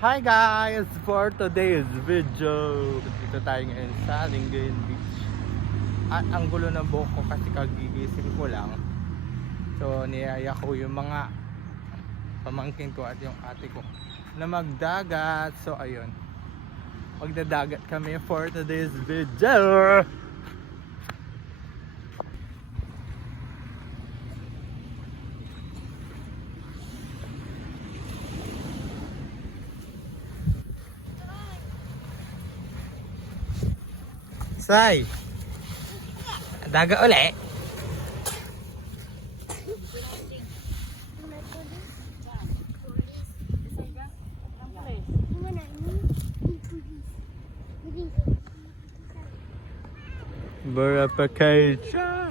Hi guys! For today's video, dito tayo ngayon sa Lingayen Beach. At ang gulo ng buhok ko kasi kagigising ko lang. So niyaya ko yung mga pamangkin ko at yung ate ko na magdagat. So ayun, magdadagat kami for today's video. Say, daga uli. Berapa kaca?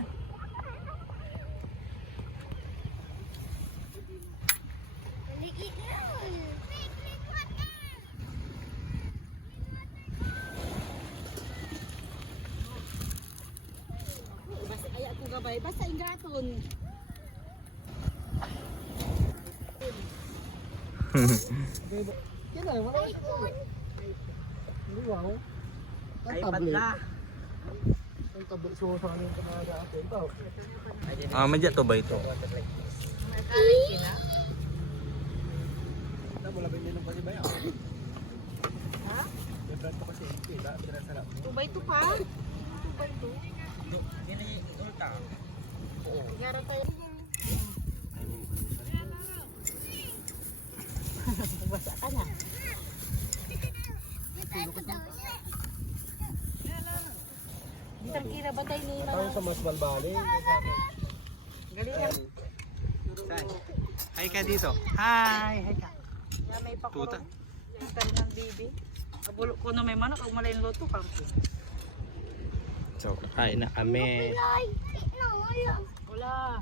Basta ingraton. Kaya wala ito. Hindi wow. iPad na. Ang tablet so sa akin pa na atin daw. Madya to ba ito? Wala ba din pa si Bayaw? Ha? Different pa kasi ito, sarap. Tubay to pa. Tubay to. Ini ulta. Oo. Yara tayo. Basa ka na. Ditang kira ba tayo nila? Tayo sa mas balbali. Galingan. Hi ka dito. Hi! Hi ka. Yan may pakurong. Tuta. Tuta ng bibi. Kabulo ko na may manok. Kung malayin loto ka. So, kain na kami. Wala.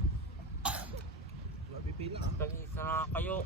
Tag-isa na kayo.